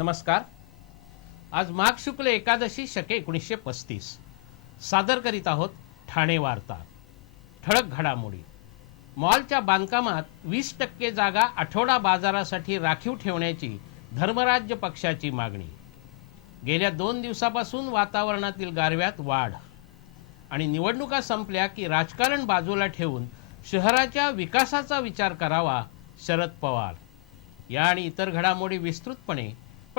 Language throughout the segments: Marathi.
नमस्कार. आज माघ शुक्ल एकादशी शके एकोणीसशे पस्तीस. सादर करीत आहोत ठाणे वार्ता. ठळक घडामोडी. मॉलच्या बांधकामात वीस टक्के जागा आठवडा बाजारासाठी राखीव ठेवण्याची धर्मराज्य पक्षाची मागणी. गेल्या दोन दिवसापासून वातावरणातील गारव्यात वाढ. आणि निवडणुका संपल्या की राजकारण बाजूला ठेवून शहराच्या विकासाचा विचार करावा शरद पवार. या आणि इतर घडामोडी विस्तृतपणे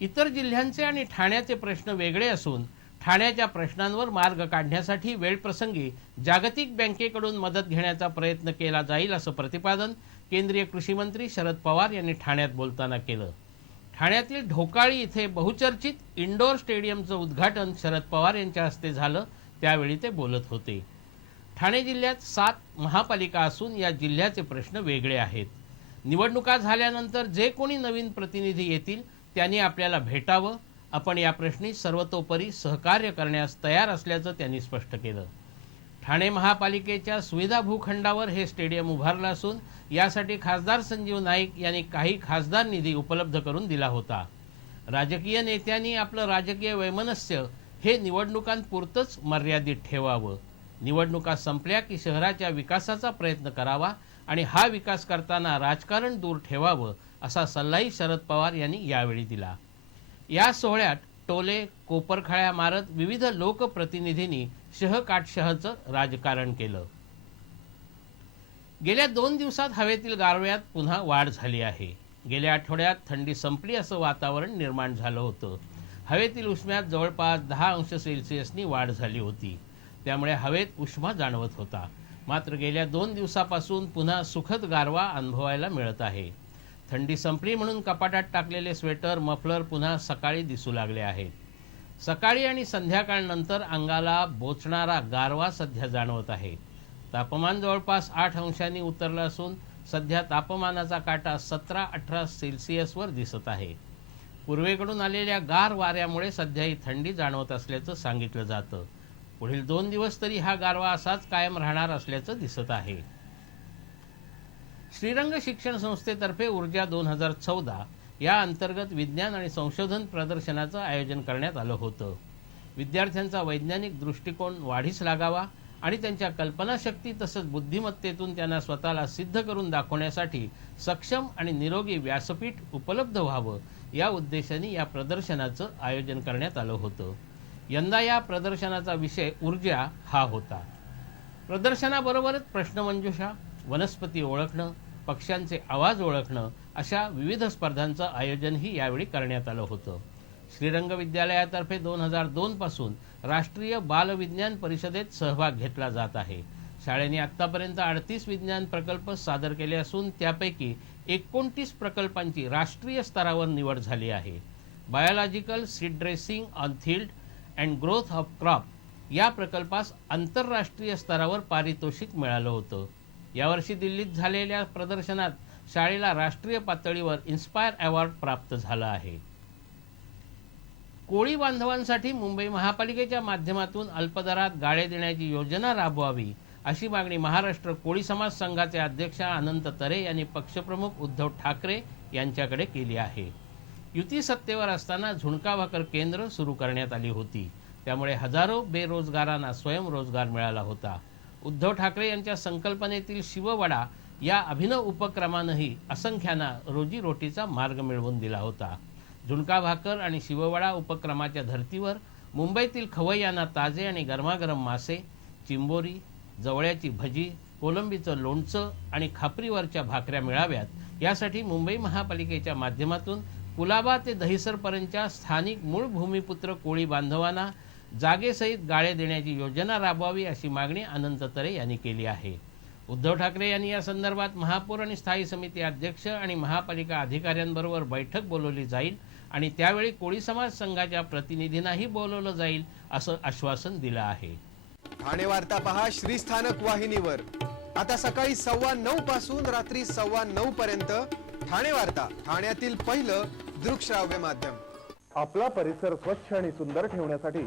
इतर जिल्ह्यांचे आणि ठाण्याचे प्रश्न वेगळे असून ठाण्याच्या प्रश्नांवर मार्ग काढण्यासाठी वेळप्रसंगी जागतिक बँकेकडून मदत घेण्याचा प्रयत्न केला जाईल असं प्रतिपादन केंद्रीय कृषी मंत्री शरद पवार यांनी ठाण्यात बोलताना केलं. ठाण्यातील ढोकाळी इथे बहुचर्चित इंडोर स्टेडियमचं उद्घाटन शरद पवार यांच्या हस्ते झालं त्यावेळी ते बोलत होते. ठाणे जिल्ह्यात सात महापालिका असून या जिल्ह्याचे प्रश्न वेगळे आहेत. निवडणुका झाल्यानंतर जे कोणी नवीन प्रतिनिधी येतील त्यांनी आपल्याला भेटावं आपण या प्रश्नी सर्वतोपरी सहकार्य करण्यास तयार असल्याचं त्यांनी स्पष्ट केलं. ठाणे महापालिकेच्या सुविधा भूखंडावर हे स्टेडियम उभारलं असून यासाठी खासदार संजीव नाईक यांनी काही खासदार निधी उपलब्ध करून दिला होता. राजकीय नेत्यांनी आपलं राजकीय वैमनस्य हे निवडणुकांपुरतंच मर्यादित ठेवावं. निवडणुका संपल्या की शहराच्या विकासाचा प्रयत्न करावा आणि हा विकास करताना राजकारण दूर ठेवावं असा सल्लाही शरद पवार यांनी यावेळी दिला. या सोहळ्यात टोले कोपरखळ्या मारत विविध लोकप्रतिनिधींनी शहकाटशहचं राजकारण केलं. गेल्या दोन दिवसात हवेतील गारव्यात पुन्हा वाढ झाली आहे. गेल्या आठवड्यात थंडी संपली असं वातावरण निर्माण झालं होतं. हवेतील उष्म्यात जवळपास दहा अंश सेल्सिअसनी वाढ झाली होती. त्यामुळे हवेत उष्मा जाणवत होता. मात्र गेल्या दोन दिवसापासून पुन्हा सुखद गारवा अनुभवायला मिळत आहे. थंडी संपली म्हणून कपाटात टाकलेले स्वेटर मफलर पुन्हा सकाळी दिसू लागले आहेत. सकाळी आणि संध्याकाळनंतर अंगाला बोचणारा गारवा सध्या जाणवत आहे. तापमान जवळपास आठ अंशांनी उतरलं असून सध्या तापमानाचा काटा सतरा अठरा सेल्सिअसवर दिसत आहे. पूर्वेकडून आलेल्या गार वाऱ्यामुळे सध्या ही थंडी जाणवत असल्याचं सांगितलं जातं. पुढील दोन दिवस तरी हा गारवा असाच कायम राहणार असल्याचं दिसत आहे. श्रीरंग शिक्षण संस्थेतर्फे ऊर्जा दोन हजार चौदा या अंतर्गत विज्ञान आणि संशोधन प्रदर्शनाचं आयोजन करण्यात आलं होतं. विद्यार्थ्यांचा वैज्ञानिक दृष्टिकोन वाढीस लागावा आणि त्यांच्या कल्पनाशक्ती तसंच बुद्धिमत्तेतून त्यांना स्वतःला सिद्ध करून दाखवण्यासाठी सक्षम आणि निरोगी व्यासपीठ उपलब्ध व्हावं या उद्देशाने या प्रदर्शनाचं आयोजन करण्यात आलं होतं. यंदा या प्रदर्शनाचा विषय ऊर्जा हा होता. प्रदर्शनाबरोबरच प्रश्नमंजुषा वनस्पती ओळखणं पक्ष्यांचे आवाज ओळखणं अशा विविध स्पर्धांचं आयोजनही यावेळी करण्यात आलं होतं. श्रीरंग विद्यालयातर्फे दोन हजार दोनपासून राष्ट्रीय बालविज्ञान परिषदेत सहभाग घेतला जात आहे. शाळेने आत्तापर्यंत अडतीस विज्ञान प्रकल्प सादर केले असून त्यापैकी एकोणतीस प्रकल्पांची राष्ट्रीय स्तरावर निवड झाली आहे. Biological seed dressing on yield and growth of crop या प्रकल्पास आंतरराष्ट्रीय स्तरावर पारितोषिक मिळालं होतं. यावर्षी दिल्लीत झालेल्या प्रदर्शनात शाळेला राष्ट्रीय पातळीवर इन्स्पायर अवॉर्ड प्राप्त झाला आहे. कोळी बांधवांसाठी मुंबई महापालिकेच्या माध्यमातून अल्पदरात गाळे देण्याची योजना राबवावी अशी मागणी महाराष्ट्र कोळी समाज संघाचे अध्यक्ष अनंत तरे यांनी पक्षप्रमुख उद्धव ठाकरे यांच्याकडे केली आहे. युती सत्तेवर असताना झुणका भाकर केंद्र सुरू करण्यात आली होती. त्यामुळे हजारो बेरोजगारांना स्वयंरोजगार मिळाला होता. उद्धव ठाकरे यांच्या संकल्पनेतील शिववडा या अभिनव उपक्रमानंही असंख्यांना रोजीरोटीचा मार्ग मिळवून दिला होता. झुणका भाकर आणि शिववडा उपक्रमाच्या धर्तीवर मुंबईतील खवय्यांना ताजे आणि गरमागरम मासे चिंबोरी जवळ्याची भजी कोलंबीचं लोणचं आणि खापरीवरच्या भाकऱ्या मिळाव्यात. यासाठी मुंबई महापालिकेच्या माध्यमातून कुलाबा ते दहिसरपर्यंतच्या स्थानिक मूळ भूमिपुत्र कोळी बांधवांना जागेसहित गाळे देण्याची योजना राबवावी अशी मागणी अनंत तरे यांनी केली आहे. उद्धव ठाकरे यांनी या संदर्भात महापौर आणि स्थायी समिती अध्यक्ष आणि महापालिका अधिकाऱ्यांबरोबर बैठक बोलवली जाईल आणि त्यावेळी कोळी समाज संघाच्या प्रतिनिधींनाही बोलवलं जाईल असं आश्वासन दिलं आहे. ठाणे वार्ता पहा श्रीस्थानक वाहिनीवर. आता सकाळी सव्वा नऊ पासून रात्री सव्वा नऊ पर्यंत ठाणे वार्ता ठाण्यातील पहिलं दृकश्राव्य माध्यम. आपला परिसर स्वच्छ आणि सुंदर ठेवण्यासाठी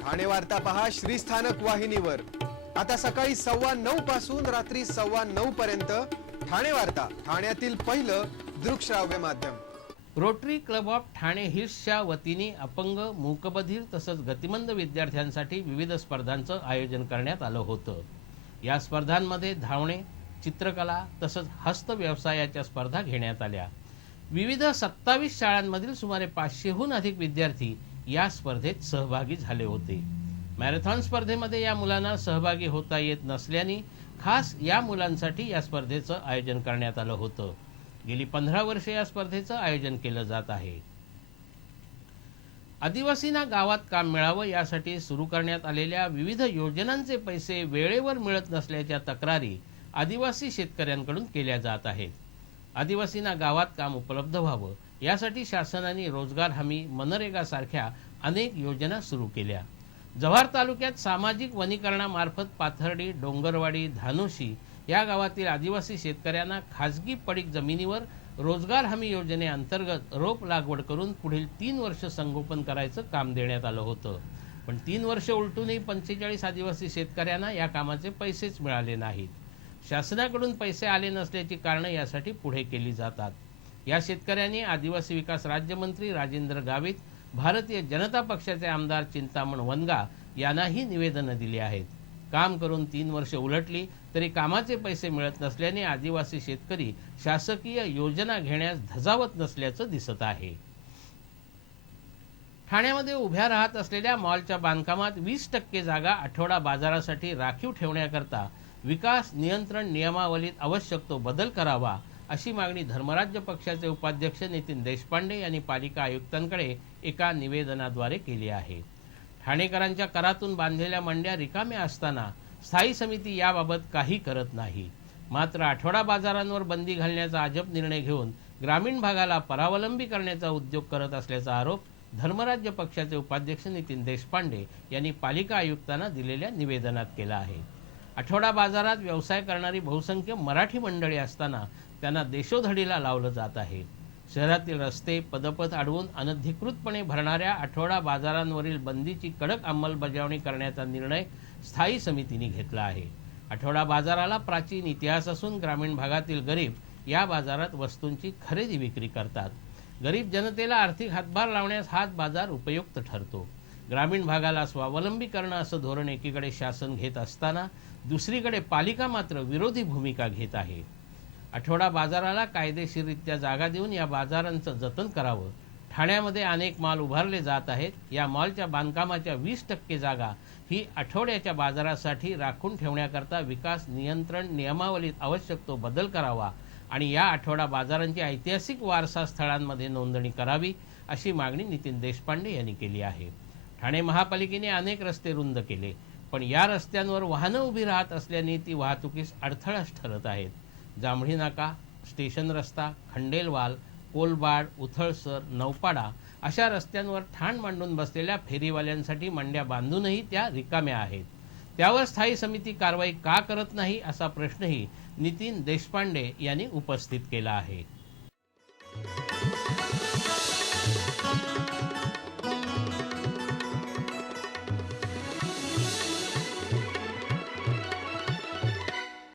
ठाणे वार्ता पहा श्रीस्थानक वाहिनीवर. आता सकाळी सव्वा नऊ पासून रात्री सव्वा नऊ पर्यंत ठाणे वार्ता ठाण्यातील पहिलं दृकश्राव्य माध्यम. रोटरी क्लब ऑफ ठाणे हिल्सच्या वतीने अपंग मूकबधीर तसंच गतिमंद विद्यार्थ्यांसाठी विविध स्पर्धांचं आयोजन करण्यात आलं होतं. या स्पर्धांमध्ये धावणे चित्रकला तसंच हस्तव्यवसायाच्या स्पर्धा घेण्यात आल्या. विविध सत्तावीस शाळांमधील सुमारे पाचशेहून अधिक विद्यार्थी या स्पर्धेत सहभागी झाले होते. मॅरेथॉन स्पर्धेमध्ये या मुलांना सहभागी होता येत नसल्याने खास या मुलांसाठी या स्पर्धेचं आयोजन करण्यात आलं होतं. गेली पंधरा वर्षे या स्पर्धेचं आयोजन केलं जात आहे. आदिवासींना गावात काम मिळावं यासाठी सुरू करण्यात आलेल्या विविध योजनांचे पैसे वेळेवर मिळत नसल्याच्या तक्रारी आदिवासी शेतकऱ्यांकडून केल्या जात आहेत. आदिवासींना गावात काम उपलब्ध व्हावं यासाठी शासनाने रोजगार हमी मनरेगा सारख्या अनेक योजना सुरू केल्या. जव्हार तालुक्यात सामाजिक वनीकरणामार्फत पाथर्डी डोंगरवाडी धानोशी या गावातील आदिवासी शेतकऱ्यांना खाजगी पडीक जमिनीवर रोजगार हमी योजनेअंतर्गत रोप लागवड करून पुढील तीन वर्ष संगोपन करायचं काम देण्यात आलं होतं. पण तीन वर्ष उलटूनही पंचेचाळीस आदिवासी शेतकऱ्यांना या कामाचे पैसेच मिळाले नाहीत. शासनाकडून पैसे आले नसल्याची कारणं यासाठी पुढे केली जातात. या शेतकऱ्यांनी आदिवासी विकास राज्यमंत्री राजेंद्र गावित भारतीय जनता पक्षाचे आमदार चिंतामण वनगा यांनाही निवेदनं दिली आहेत. काम करून तीन वर्ष उलटली तरी कामाचे पैसे मिळत नसल्याने आदिवासी शेतकरी शासकीय योजना घेण्यास धजावत नसल्याचं दिसत आहे. ठाण्यामध्ये उभ्या राहत असलेल्या मॉलच्या बांधकामात वीस टक्के जागा आठवडा बाजारासाठी राखीव ठेवण्याकरता विकास नियंत्रण नियमावलीत आवश्यक तो बदल करावा अशी मागणी धर्मराज्य पक्षाचे उपाध्यक्ष नितीन देशपांडे यांनी पालिका आयुक्तांकडे एका निवेदनाद्वारे केली आहे. ठाणेकरांच्या करातून बांधलेल्या मंड्या रिकाम्या असताना स्थायी समिती याबाबत काही करत नाही. मात्र आठवडा बाजारांवर बंदी घालण्याचा अजब निर्णय घेऊन ग्रामीण भागाला परावलंबी करण्याचा उद्योग करत असल्याचा आरोप धर्मराज्य पक्षाचे उपाध्यक्ष नितीन देशपांडे यांनी पालिका आयुक्तांना दिलेल्या निवेदनात केला आहे. आठवडा बाजारात व्यवसाय करणारी बहुसंख्य मराठी मंडळी असताना त्यांना देशोधडीला लावलं जात आहे. शहरातील रस्ते पदपथ अडवून अनधिकृतपणे भरणाऱ्या आठवडा बाजारांवरील बंदीची कडक अंमलबजावणी करण्याचा निर्णय स्थायी समितीने घेतला आहे. आठवडा बाजाराला प्राचीन इतिहास असून ग्रामीण भागातील गरीब या बाजारात वस्तूंची खरेदी विक्री करतात. गरीब जनतेला आर्थिक हातभार लावण्यास हात बाजार उपयुक्त ठरतो. ग्रामीण भागाला स्वावलंबी करणं असं धोरण एकीकडे शासन घेत असताना दुसरीकडे पालिका मात्र विरोधी भूमिका घेत आहे. आठवडा बाजाराला कायदेशीररित्या जागा देऊन या बाजारांचं जतन करावं. ठाण्यामध्ये अनेक माल उभारले जात आहेत. या मॉलच्या बांधकामाच्या वीस टक्के जागा ही आठवड्याच्या बाजारासाठी राखून ठेवण्याकरता विकास नियंत्रण नियमावलीत आवश्यक तो बदल करावा आणि या आठवडा बाजारांची ऐतिहासिक वारसा स्थळांमध्ये नोंदणी करावी अशी मागणी नितीन देशपांडे यांनी केली आहे. ठाणे महापालिकेने अनेक रस्ते रुंद केले पण या रस्त्यांवर वाहनं उभी राहत असल्याने ती वाहतुकीस अडथळाच ठरत आहेत. जांभळी नाका स्टेशन रस्ता खंडेलवाल कोलबाड उथळसर नौपाडा अशा रस्त्यांवर ठाण मांडून बसलेल्या फेरीवाल्यांसाठी मंड्या बांधूनही त्या रिकाम्या आहेत. त्यावर स्थायी समिती कारवाई का करत नाही असा प्रश्नही नितीन देशपांडे यांनी उपस्थित केला आहे.